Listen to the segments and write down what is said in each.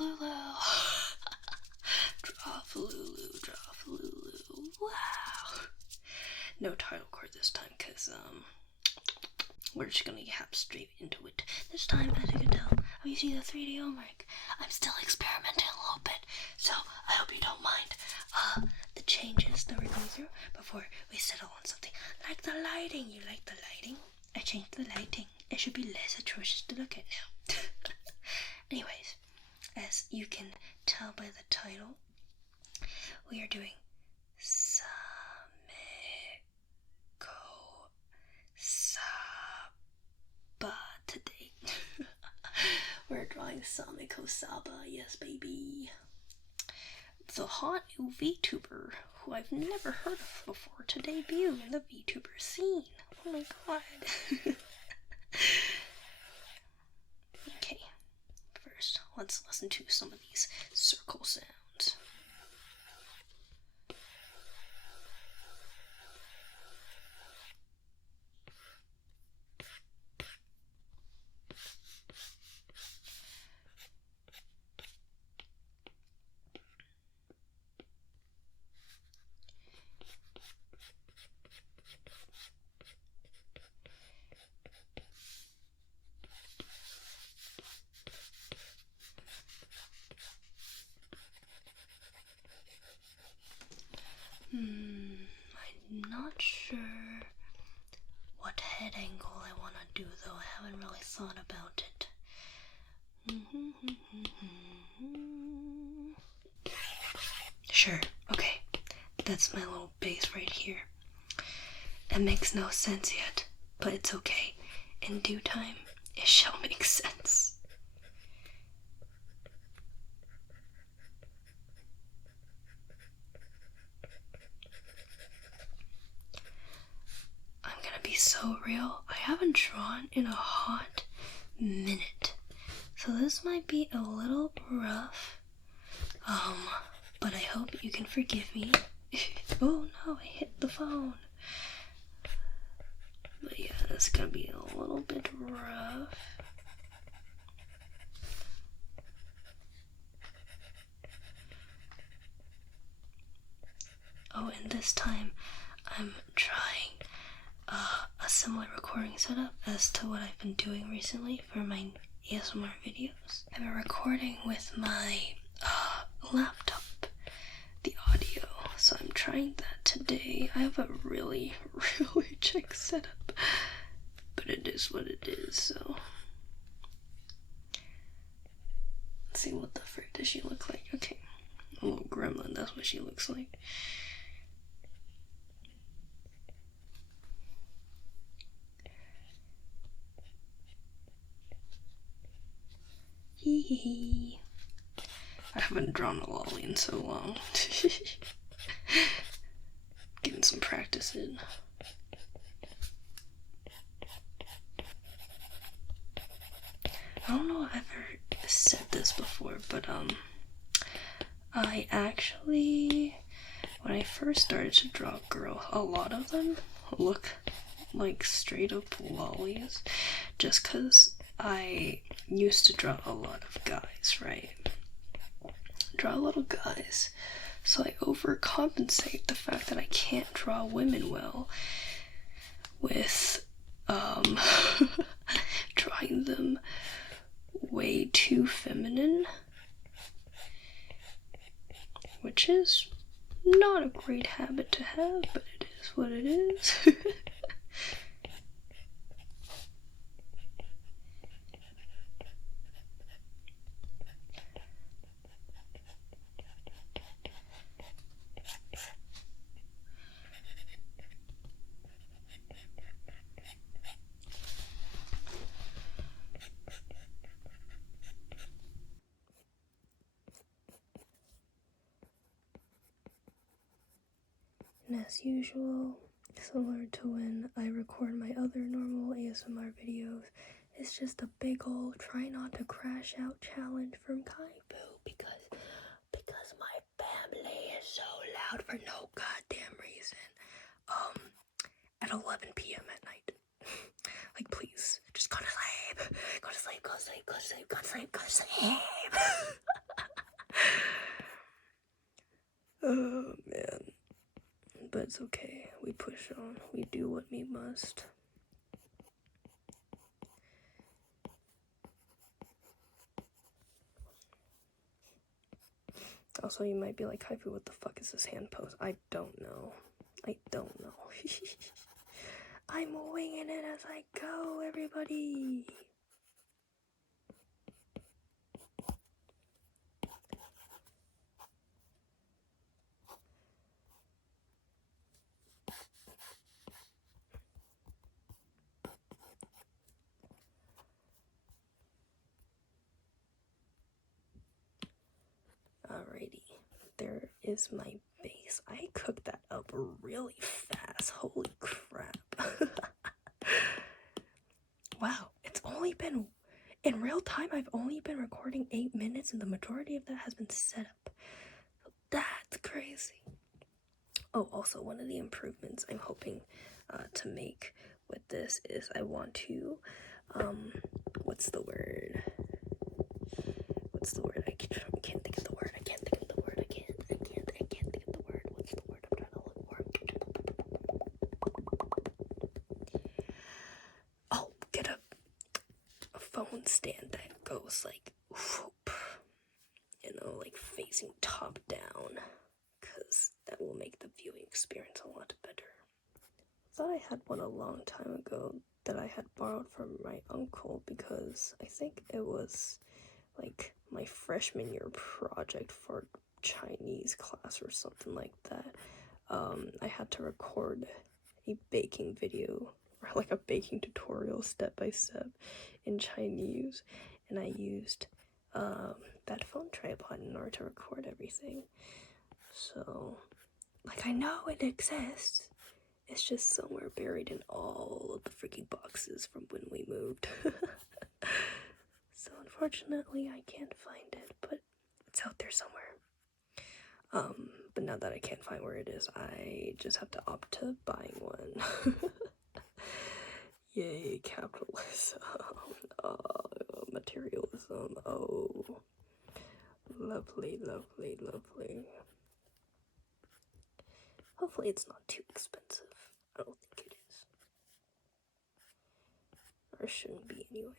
DRAWFULULU. DRAWFULULU, DRAWFULULU. Wow. No title card this time, because we're just gonna hop straight into it. This time, as you can tell, you see the 3D homework. I'm still experimenting a little bit, so I hope you don't mind the changes that we're going through before we settle on something like the lighting. You like the lighting? I changed the lighting. It should be less atrocious to look at now. Anyways, as you can tell by the title, we are doing Sameko Saba today. We're drawing Sameko Saba, yes baby. The hot new VTuber who I've never heard of before to debut in the VTuber scene. Oh my god. Okay, first let's listen to some of these circle sounds. I'm not sure what head angle I want to do though. I haven't really thought about it. Sure, okay. That's my little base right here. It makes no sense yet, but it's okay. In due time, it shall make sense. So real, I haven't drawn in a hot minute, so this might be a little rough, but I hope you can forgive me. Oh no, I hit the phone. But yeah, it's gonna be a little bit rough. Oh, and this time I'm trying a similar recording setup as to what I've been doing recently for my ASMR videos. I've been recording with my laptop, the audio, so I'm trying that today. I have a really chick setup, but it is what it is, so. Let's see, what the frick does she look like? Okay, a little gremlin, that's what she looks like. Hee. I haven't drawn a lolly in so long. Getting some practice in. I don't know if I've ever said this before, but I actually, when I first started to draw girls, a lot of them look like straight up lollies, just cause I used to draw a lot of guys, right? Draw little guys. So I overcompensate the fact that I can't draw women well with drawing them way too feminine, which is not a great habit to have, but it is what it is. And as usual, similar to when I record my other normal ASMR videos, it's just a big ol' try not to crash out challenge from KAIFU because my family is so loud for no goddamn reason. At 11 p.m. at night. Like, please, just go to sleep. Go to sleep, go to sleep, go to sleep, go to sleep, go to sleep. it's okay. We push on. We do what we must. Also, you might be like, Kaifu, what the fuck is this hand pose? I don't know. I don't know. I'm winging it as I go, everybody. Alrighty, there is my base. I cooked that up really fast. Holy crap. Wow, it's only been, in real time, I've only been recording 8 minutes and the majority of that has been set up. That's crazy. Oh, also, one of the improvements I'm hoping to make with this is I want to, what's the word? I can't think of the word. I can't think of the word. What's the word I'm trying to look for? I'll get a phone stand that goes like, whoop, you know, like facing top down, because that will make the viewing experience a lot better. I thought I had one a long time ago that I had borrowed from my uncle because I think it was like my freshman year project for Chinese class or something like that. I had to record a baking video, or like a baking tutorial step by step in Chinese, and I used that phone tripod in order to record everything. So, like, I know it exists. It's just somewhere buried in all of the freaking boxes from when we moved. So unfortunately I can't find it, but it's out there somewhere. But now that I can't find where it is, I just have to opt to buying one. Yay, capitalism. Materialism. Oh, lovely, lovely, lovely. Hopefully it's not too expensive. I don't think it is. Or it shouldn't be anyways.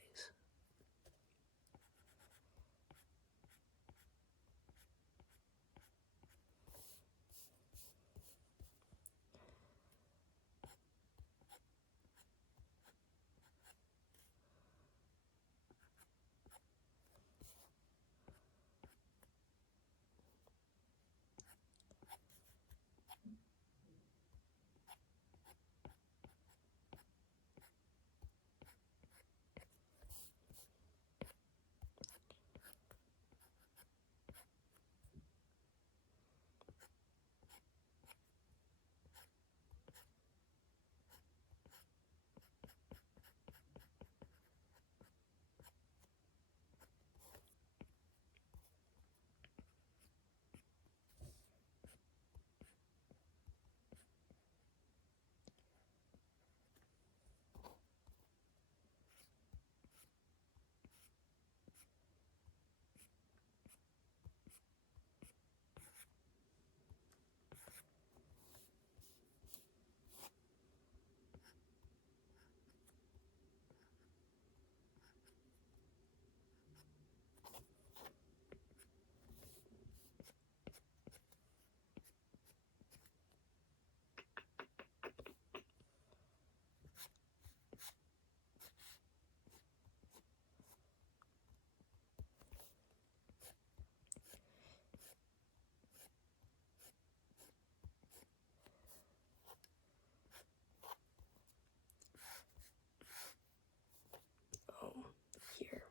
Here.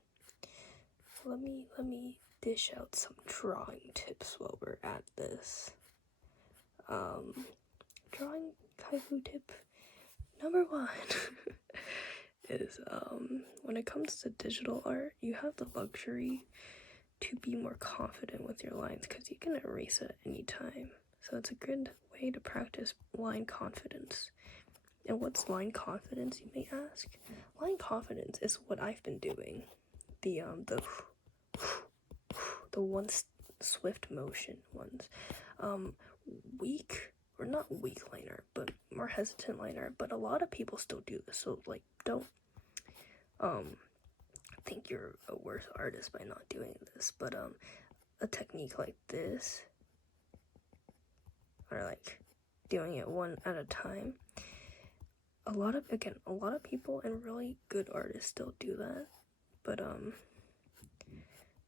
Let me dish out some drawing tips while we're at this. Drawing kaifu tip number 1 is when it comes to digital art, you have the luxury to be more confident with your lines because you can erase at any time. So it's a good way to practice line confidence. And what's line confidence, you may ask? Line confidence is what I've been doing. The one swift motion ones. Weak or not weak liner, but more hesitant liner. But a lot of people still do this, so like don't think you're a worse artist by not doing this. But a technique like this, or like doing it one at a time, a lot of people and really good artists still do that. But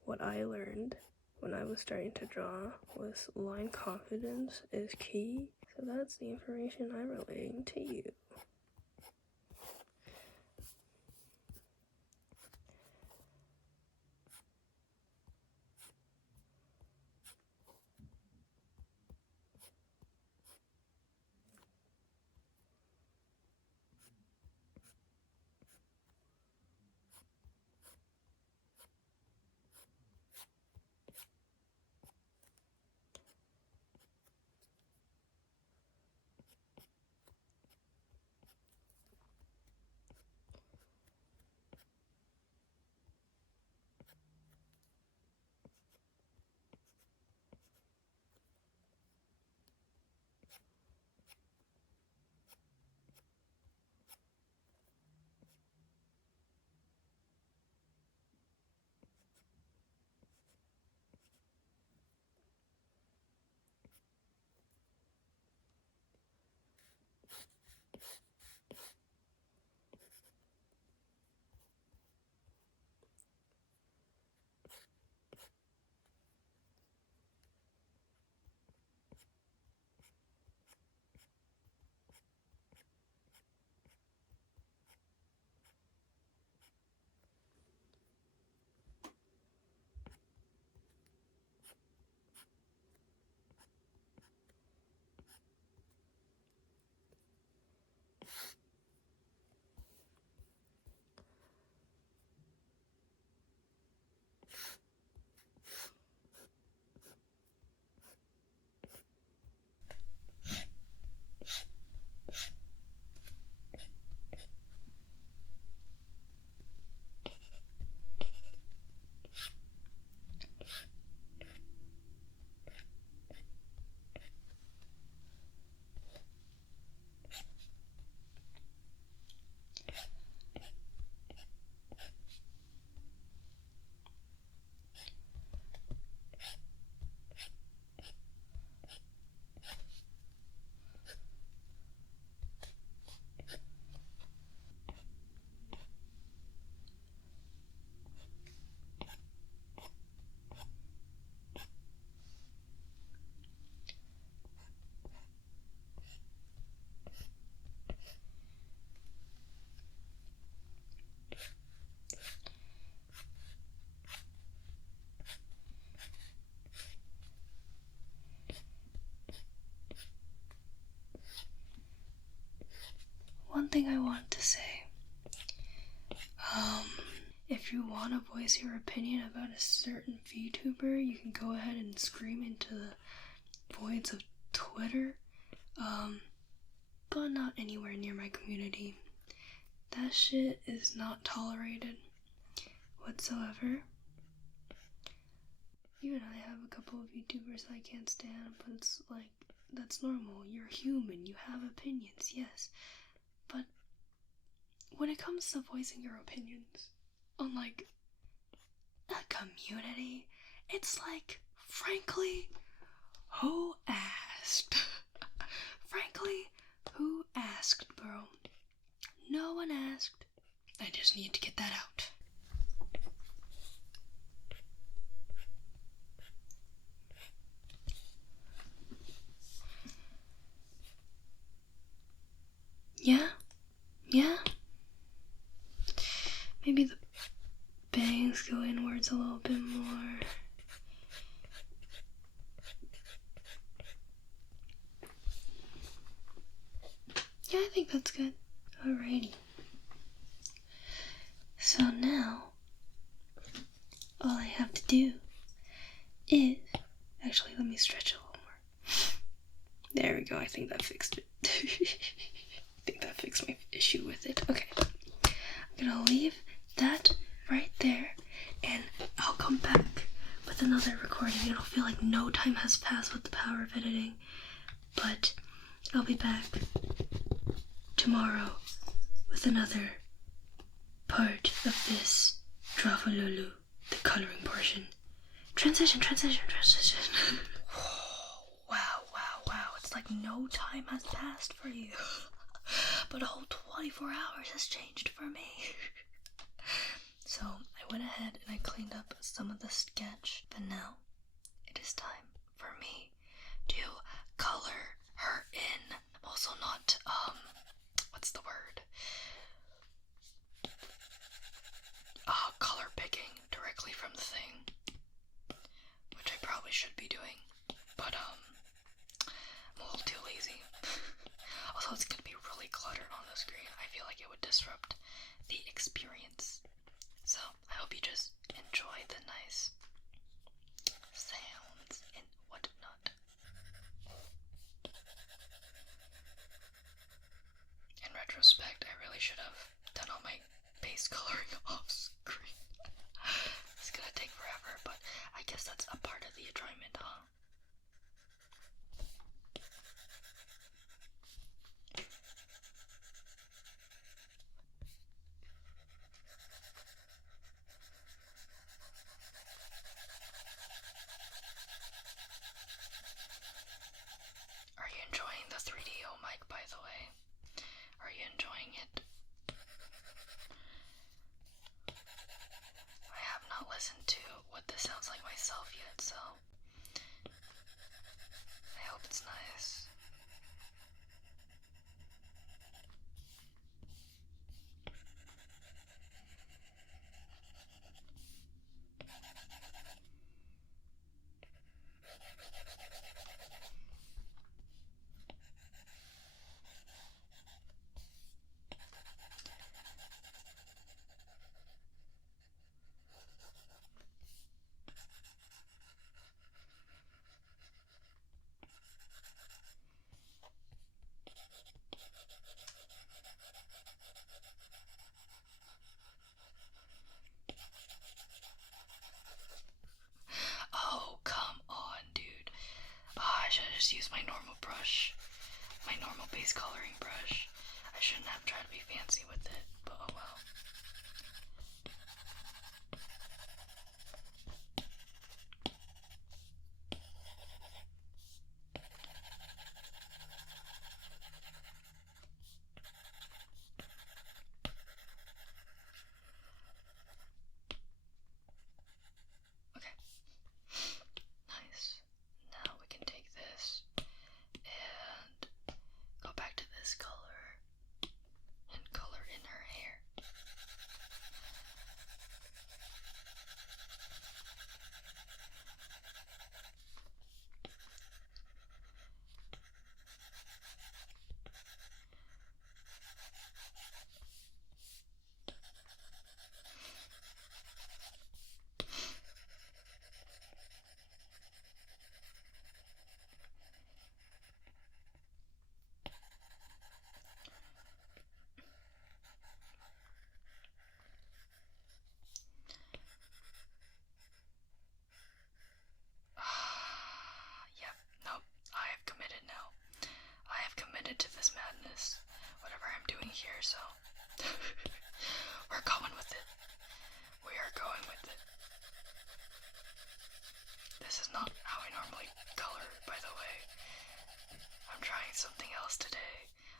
what I learned when I was starting to draw was line confidence is key. So that's the information I'm relaying to you. One thing I want to say, if you want to voice your opinion about a certain VTuber, you can go ahead and scream into the voids of Twitter, but not anywhere near my community. That shit is not tolerated whatsoever. Even I have a couple of VTubers I can't stand, but it's like, that's normal. You're human, you have opinions, yes. But when it comes to voicing your opinions on like a community, it's like, frankly, who asked? Frankly, who asked, bro? No one asked. I just need to get that out. Yeah? Maybe the bangs go inwards a little bit more. Yeah, I think that's good. Alrighty. So now, all I have to do is... Actually, let me stretch a little more. There we go, I think that fixed it. I think that fixed my issue with it. Okay. I'm gonna leave that right there, and I'll come back with another recording. It'll feel like no time has passed with the power of editing, but I'll be back tomorrow with another part of this DRAWFULUUU, the coloring portion. Transition. Wow. It's like no time has passed for you. But a whole 24 hours has changed for me. So I went ahead and I cleaned up some of the sketch, but now it is time for me to color her in. I'm also not, what's the word? Color picking directly from the thing, which I probably should be doing, but I'm a little too lazy. Also, it's gonna be really cluttered on the screen. I feel like it would disrupt the experience. So I hope you just enjoy the nice sounds and whatnot. In retrospect, I really should have done all my base coloring off screen. It's gonna take forever, but I guess that's a part of the enjoyment, huh? Are you enjoying the 3DO mic, by the way? Are you enjoying it? I have not listened to what this sounds like myself yet, so I hope it's nice. Oh, come on, dude. I should have just used my normal brush. My normal base coloring brush. I shouldn't have tried to be fancy with it, but oh well. Okay. Nice. Now we can take this and go back to this color and color in her hair. Yep, nope, I have committed now. I have committed to this madness, whatever I'm doing here, so we're going with it. We are going with it. This is not how I normally color, by the way. I'm trying something else today.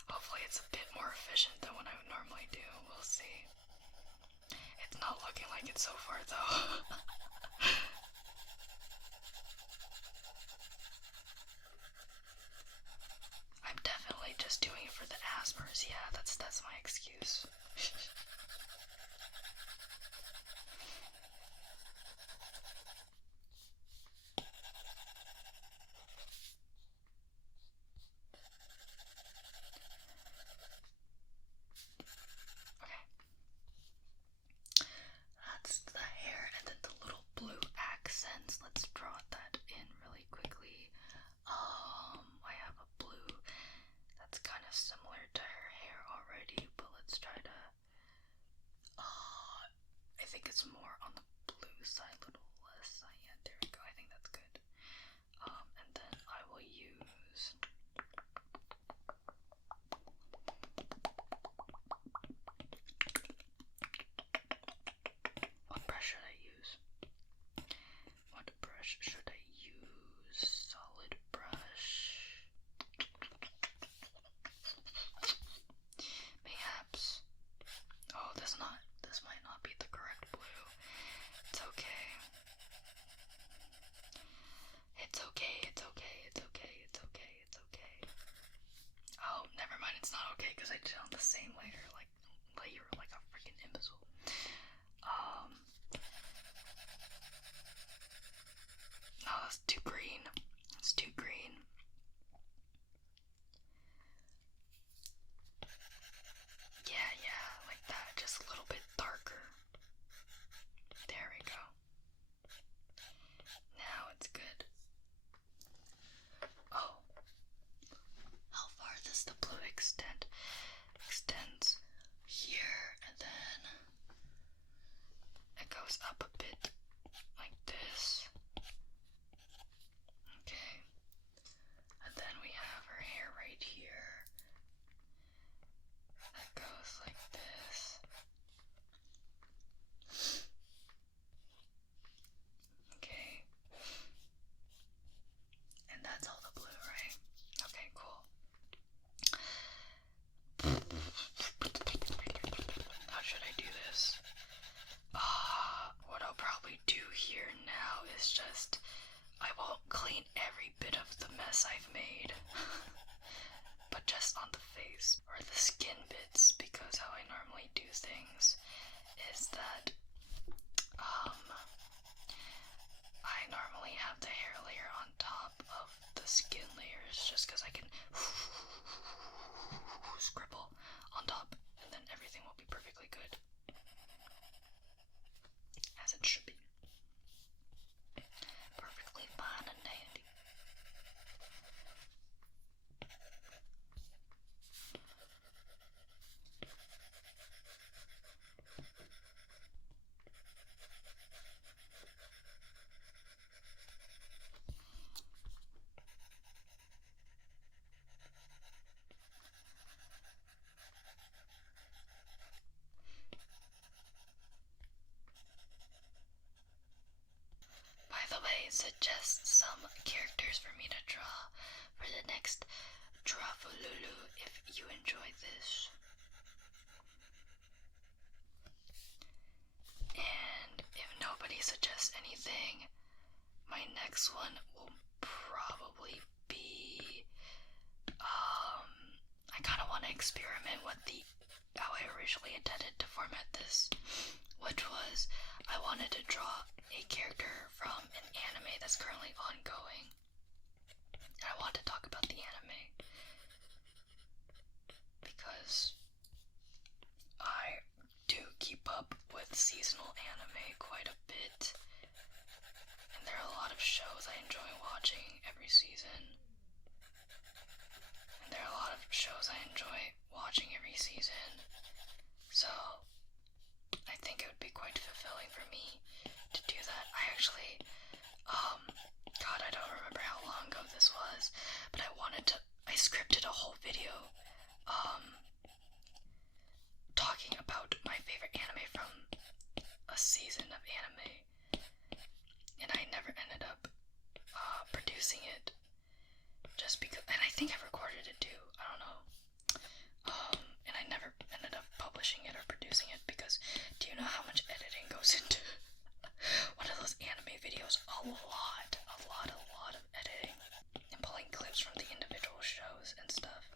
Hopefully it's a bit more efficient than what I would normally do. We'll see. It's not looking like it so far, though. I'm definitely just doing it for the asmers. Yeah, that's my excuse. Okay. That's the hair, and then the little blue accents. Let's draw that in really quickly. I have a blue that's kind of similar to her hair already, but let's try to, I think it's more on the blue side, a little less. Yeah, there we go. I think that's good. And then I will use because I did it on the same layer like a freaking imbecile. No, that's too green. It's too green. Yeah, like that. Just a little bit darker. There we go. Now it's good. Oh. How far does the blue extend? Extends here, and then it goes up a bit like this. Okay. And then we have her hair right here. That goes like this. Okay. And that's all the blue, right? Okay, cool. How should I do this? What I'll probably do here now is just, I won't clean every bit of the mess I've made, but just on the face or the skin bits, because how I normally do things is that I normally have the hair layer on top of the skin layers just because I can scribble on top and then everything will be perfectly good. As it should be. Perfectly fine and dandy. By the way, suggest some characters for me to draw for the next DRAWFULUUU if you enjoy this. And if nobody suggests anything, my next one will probably be I kinda wanna experiment with how I originally intended to format this, which was I wanted to draw a character from an anime that's currently ongoing. And I want to talk about the anime because I do keep up with seasonal anime quite a bit, and there are a lot of shows I enjoy watching every season. And there are a lot of shows I enjoy watching every season. So I think it would be quite fulfilling for me to do that. I actually, God, I don't remember how long ago this was, but I scripted a whole video, talking about my favorite anime from a season of anime, and I never ended up, producing it, just because, and I think I recorded it too, I don't know, and I never ended up publishing it or producing it, because do you know how much editing goes into one of those anime videos? A lot of editing, and pulling clips from the individual shows and stuff.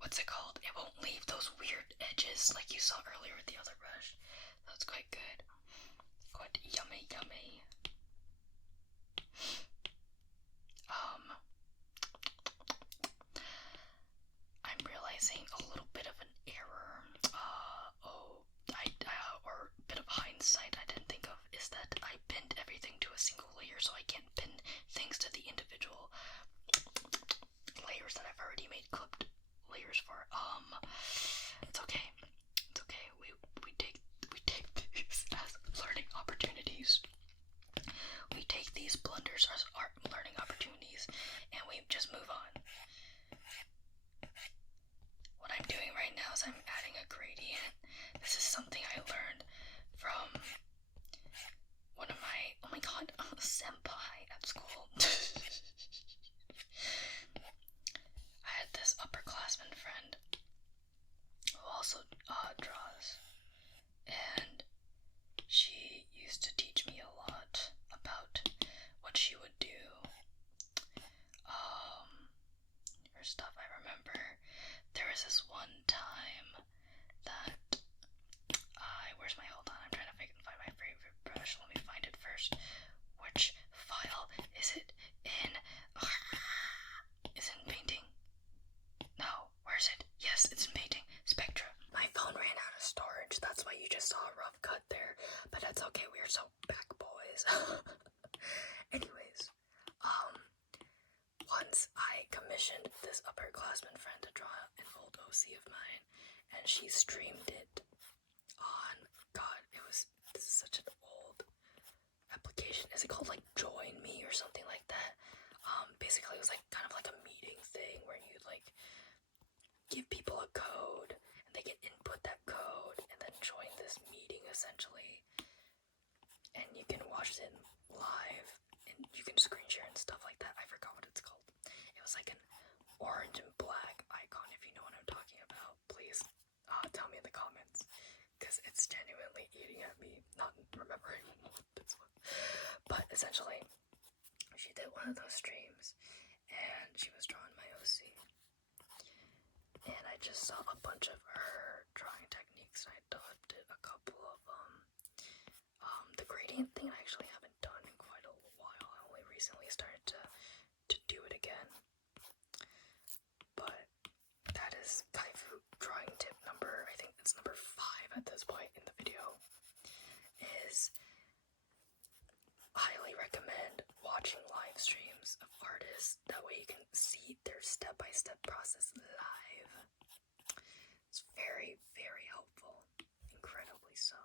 What's it called? It won't leave those weird edges like you saw earlier with the other brush. insight I didn't think of is that I pinned everything to a single layer, so I can't pin things to the individual layers that I've already made clipped layers for. It's okay. It's okay. We take these as learning opportunities. We take these blunders as art learning opportunities, and we just move on. What I'm doing right now is I'm adding a gradient. This is something I learned from one of my, oh my god, senpai at school. I had this upperclassman friend who also draws, and she used to teach me a lot about what she would do. Her stuff, I remember there was this one time that where's my, hold on, I'm trying to find my favorite brush. Let me find it first. Which file is it in? Is it in painting? No, where is it? Yes, it's in painting. Spectra. My phone ran out of storage, that's why you just saw a rough cut there, but that's okay, we are so back, boys. Anyways, once I commissioned this upperclassman friend to draw an old OC of mine, and she streamed it on, god, this is such an old application. Is it called like Join Me or something like that? Basically it was like kind of like a meeting thing where you like give people a code and they can input that code and then join this meeting essentially, and you can watch it live and you can screen share and stuff like that. I forgot what it's called. It was like an orange and black icon. If you know what I'm talking about, please tell me in the comments, because it's genuinely eating at me not remembering what this was. But essentially she did one of those streams and she was drawing my OC, and I just saw a bunch of her drawing techniques and I adopted a couple of them. The gradient thing I actually haven't done in quite a while. I only recently started to do it again. But that is KAIFU drawing tip number, I think it's number 5 at this point in the video, is highly recommend watching live streams of artists. That way you can see their step-by-step process live. It's very, very helpful. Incredibly so.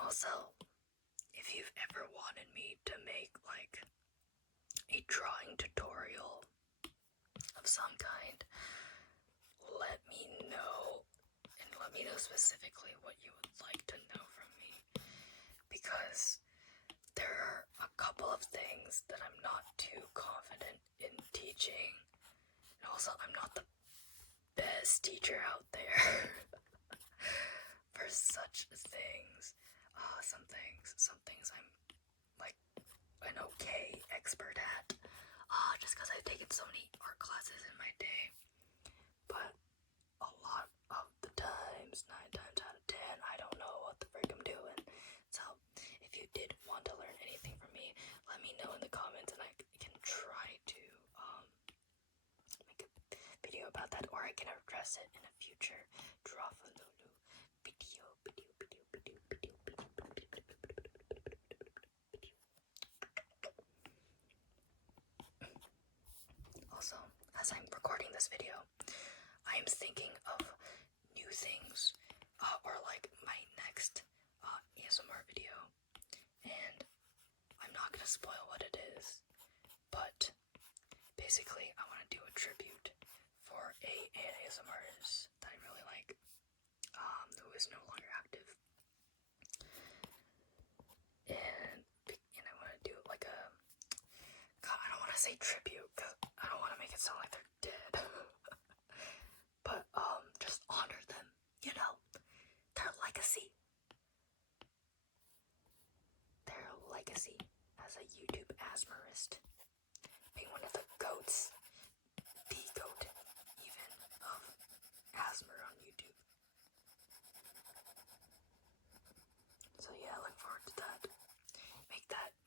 Also, if you've ever wanted me to make like a drawing tutorial of some kind, let me know, and let me know specifically what you would like to know from me, because there are a couple of things that I'm not too confident in teaching, and also I'm not the best teacher out there for such things. Some things I'm like an okay expert at, just because I've taken so many art classes in my day. But a lot of the times, 9 times out of 10, I don't know what the frick I'm doing. So if you did want to learn anything from me, let me know in the comments, and I can try to make a video about that, or I can address it in a future DRAWFULUUU video. Also, as I'm recording this video, I am thinking of new things, or like my next ASMR video, and I'm not gonna spoil what it is, but basically I want to do a tribute for an ASMR artist that I really like, who is no longer active, and I want to do like a, God, I don't want to say tribute because I don't want to make it sound like they're dead. But just honor them, you know, their legacy. Their legacy as a YouTube asmerist. Being one of the goats, the goat even of asmer on YouTube. So yeah, I look forward to that.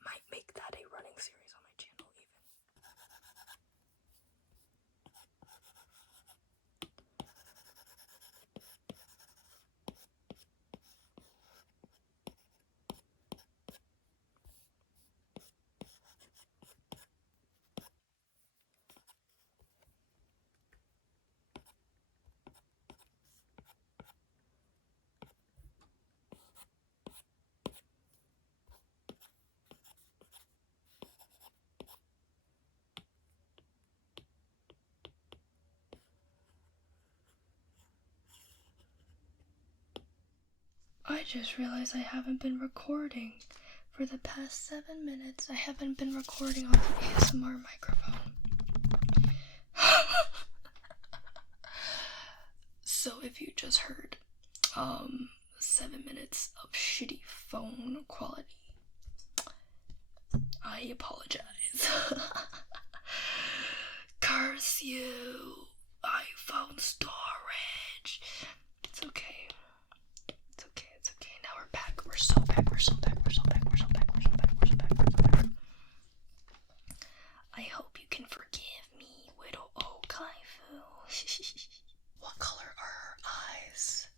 Might make that a running series on my channel even. I just realized I haven't been recording. For the past 7 minutes, I haven't been recording on the ASMR microphone. So if you just heard 7 minutes of shitty phone quality, I apologize. Curse you, iPhone storage. It's okay. Now we're back. We're so back. I hope you can forgive me, Widow O Kaifu. What color are her eyes?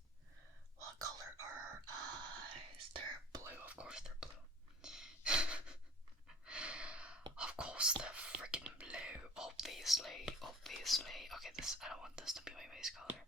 They're blue. Of course they're blue. Of course they're freaking blue. Obviously. Okay, I don't want this to be my base color.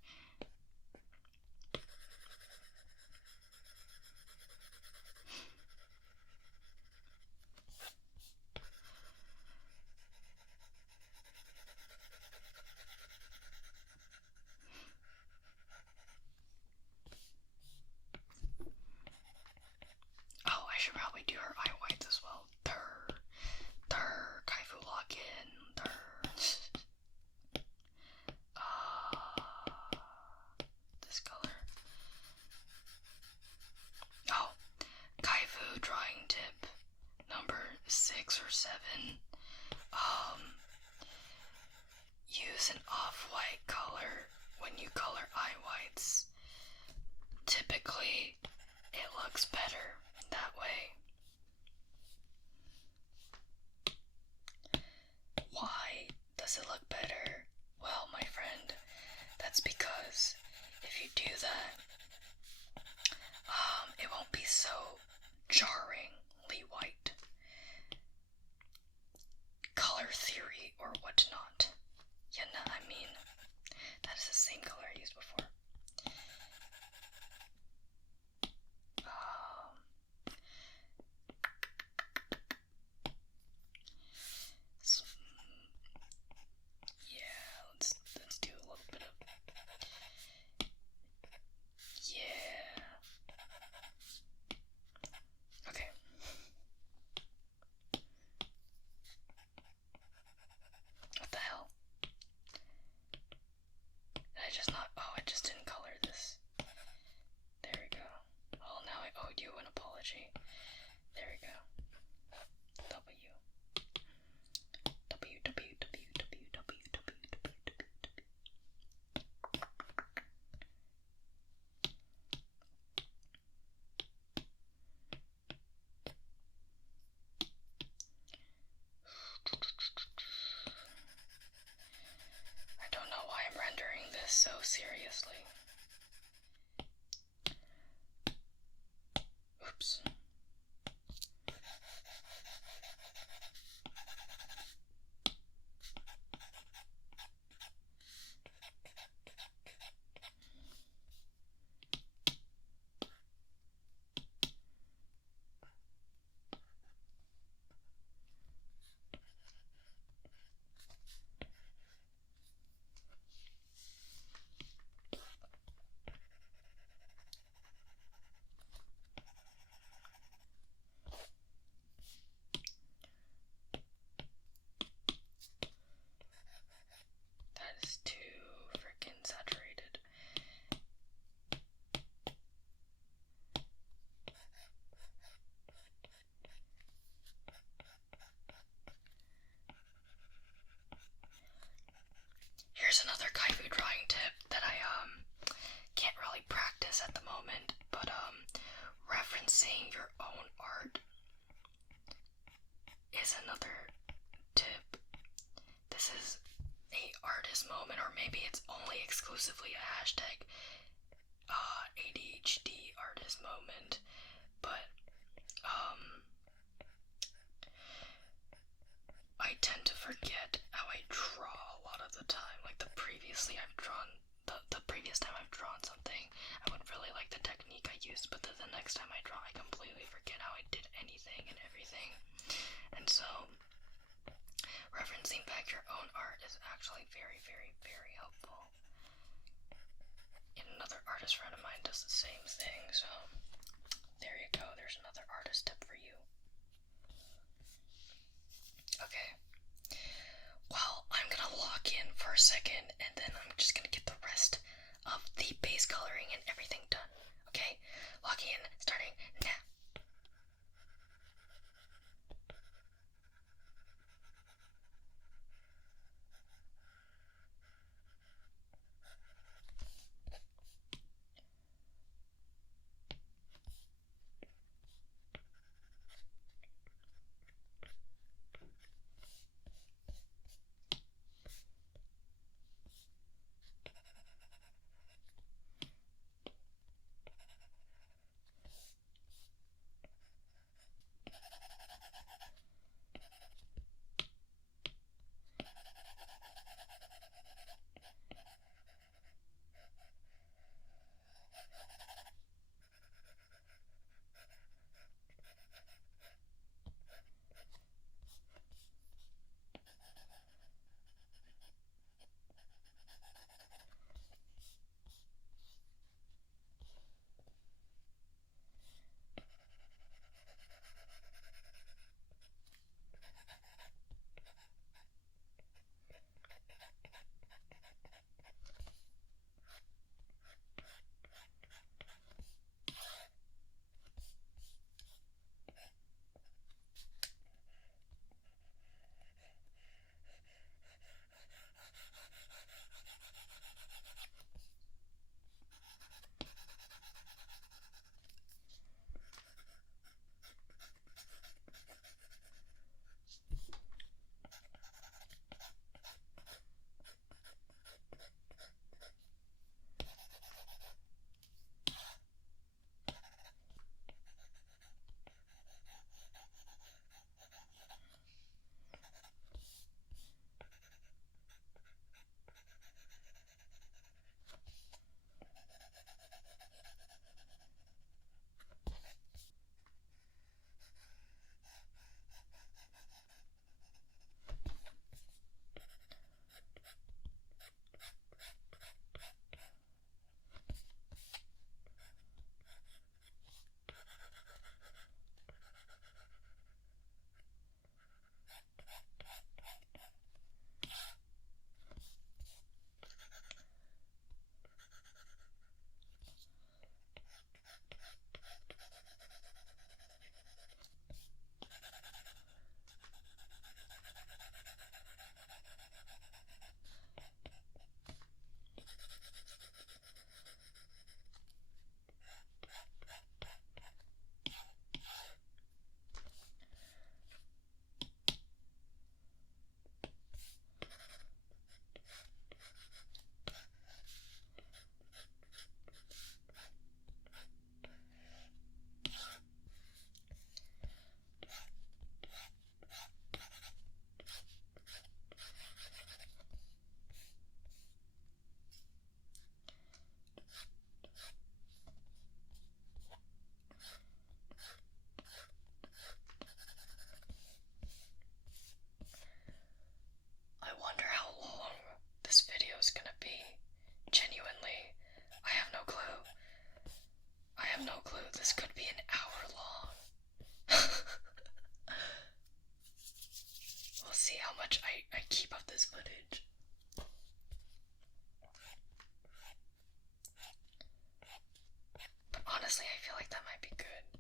Oh, I should probably do her eye whites as well. Kaifu lock-in. This color. Oh, Kaifu drawing tip number 6 or 7. Use an off-white color when you color eye whites. Typically, it looks better that way. Why does it look better? Well, my friend, that's because if you do that, it won't be so jarringly white. Color theory or whatnot. You know what I mean? That is the same color I used before. Yeah, let's do a little bit of. Yeah. Okay. another tip. This is a artist moment, or maybe it's only exclusively a hashtag ADHD artist moment, but I tend to forget how I draw a lot of the time. Like the previous time I've drawn something, I would really like the technique I used, but then the next time I draw, I completely forget how I did anything and everything. And so, referencing back your own art is actually very, very, very helpful. And another artist friend of mine does the same thing, so there you go. There's another artist tip for you. Okay. Well, I'm gonna lock in for a second, and then I'm just gonna get the rest of the base coloring and everything done. Okay? Locking in, starting now.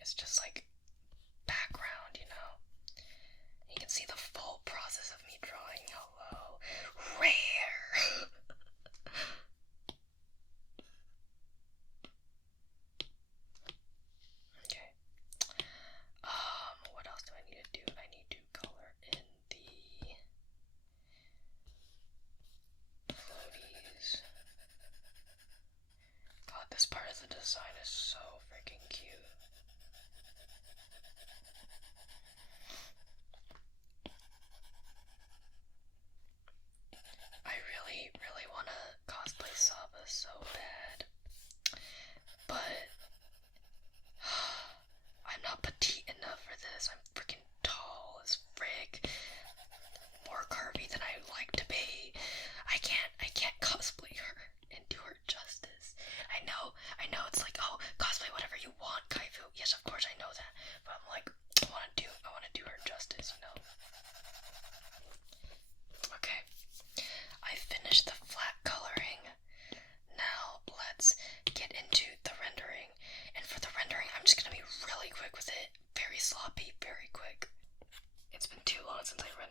It's just like background, you know? You can see the full process of me drawing. Hello. Rare! Okay. What else do I need to do? I need to color in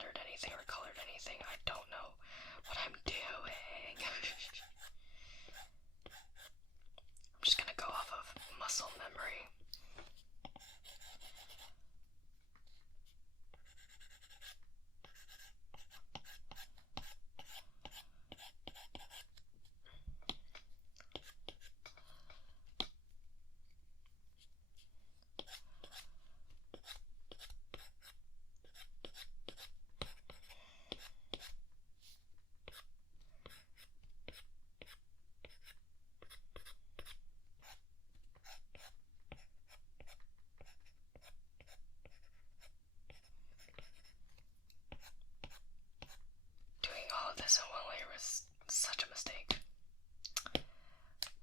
rendered anything or colored anything. I don't know what I'm doing. I'm just gonna go off of muscle memory. Doing all of this in one layer was such a mistake.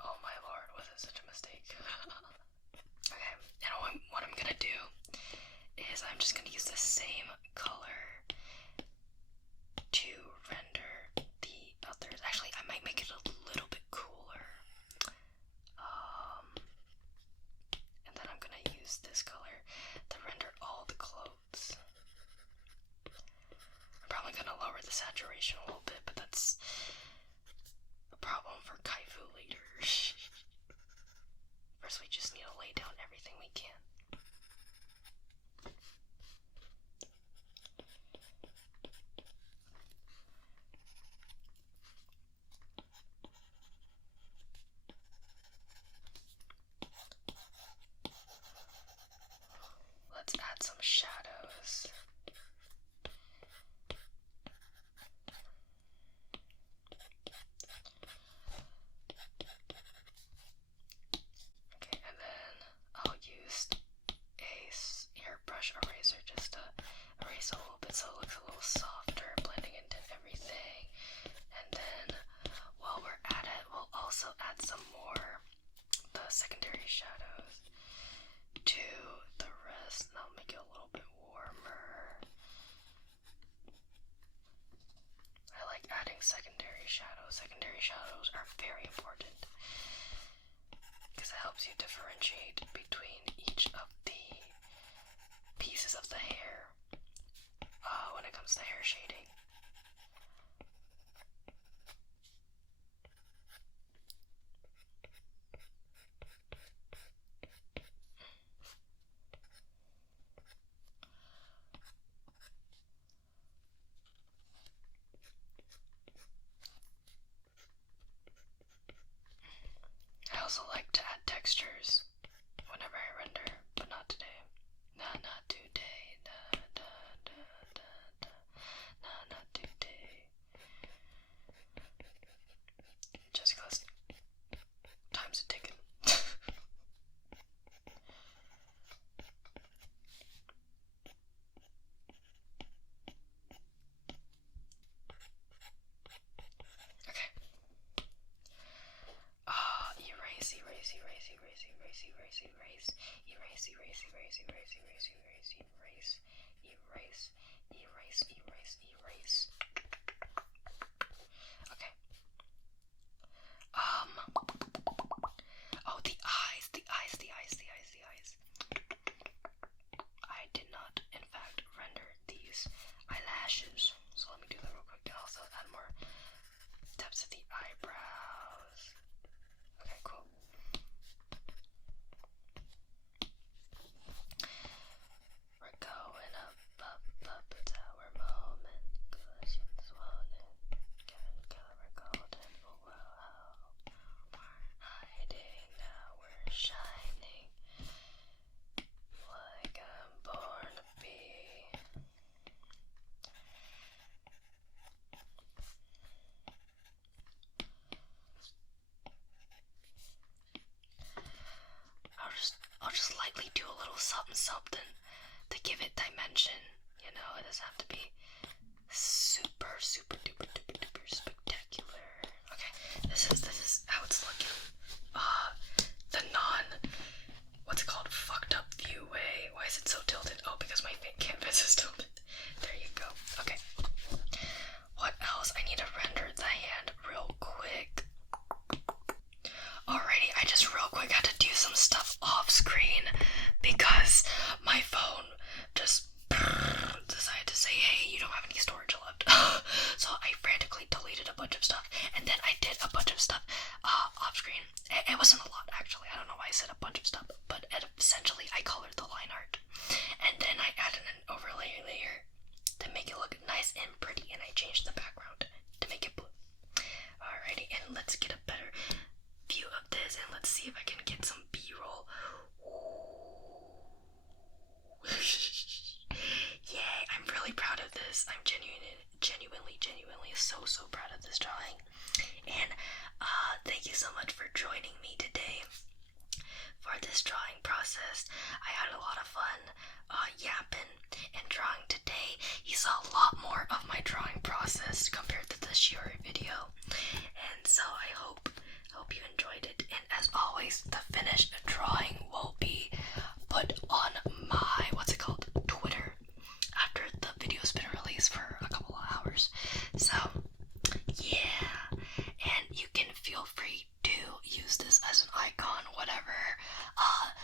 Oh my lord, was it such a mistake? Okay, and what I'm gonna do is I'm just gonna use the same color to render the others. Actually, I might make it a little bit cooler. And then I'm gonna use this color to render all the clothes. I'm probably gonna lower the saturation a little bit, but that's a problem for KAIFU later. First, we just need to lay down everything we can. Let's add some shadows. Okay, and then I'll use a airbrush eraser just to erase a little bit so it looks a little softer, blending into everything. And then while we're at it, we'll also add some more the secondary shadows to the rest, and I'll make it a little bit warmer. I like adding secondary shadows. Secondary shadows are very important because it helps you differentiate between each of the pieces of the hair when it comes to hair shading. I also like to add textures whenever I render, but not today. Nah, not today. Nah, nah, nah, nah, nah. Nah, not today. Just because time's a ticking. Okay. Erase, erase, erase, erase, erase, erase, erase, erase, erase, erase, erase, erase, erase, erase, erase, erase, erase, erase. Okay. Oh, the eyes, the eyes, the eyes, the eyes, the eyes. I did not, in fact, render these eyelashes. So let me do that real quick and also add more depth to the eyebrows. Okay, cool. We're going up, up, up, a tower moment. Cushions wanted. Given color golden. Oh, wow. We're hiding, now we're shining. Like I'm born to be. I'll just lightly do a little something something to give it dimension. You know, it doesn't have to be super, super duper duper duper spectacular. Okay, this is how it's looking. The what's it called, fucked up view way. Why is it so tilted? Oh, because my canvas is tilted. There you go. Okay. What else? I need to render the hand real quick. Alrighty, I just real quick had to do some stuff off screen because my phone just decided to say, hey, you any storage left. So I frantically deleted a bunch of stuff, and then I did a bunch of stuff off screen. It wasn't a lot, actually. I don't know why I said a bunch of stuff, but essentially I colored the line art, and then I added an overlay layer to make it look nice and pretty, and I changed the background to make it blue. Alrighty, and let's get a better view of this, and let's see if I can get some B-roll. Yay, I'm really proud of this. I'm genuinely so proud of this drawing. And thank you so much for joining me today for this drawing process. I had a lot of fun yapping and drawing today. You saw a lot more of my drawing process compared to the Shiori video, and so I hope you enjoyed it. And as always, the finished drawing will be put on my Twitter after the video's been released for a couple of hours. So yeah, and you can feel free to use this as an icon, whatever.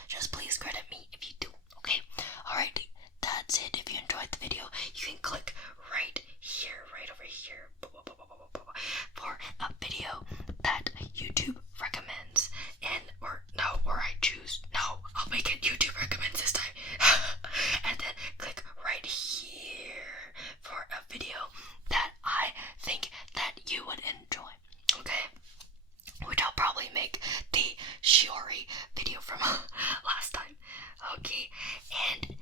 Just please credit me if you do, okay? Alright, that's it. If you enjoyed the video, you can click right here, right over here, for a video that YouTube recommends, or I choose. No, I'll make it YouTube recommends this time. And then click right here for a video that I think that you would enjoy, okay? Which I'll probably make the Shiori video from last time. Okay, and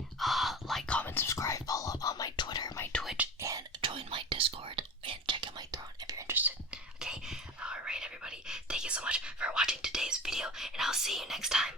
like, comment, subscribe, follow on my Twitter, my Twitch, and join my Discord, and check out my throne if you're interested. Okay, alright everybody, thank you so much for watching today's video, and I'll see you next time.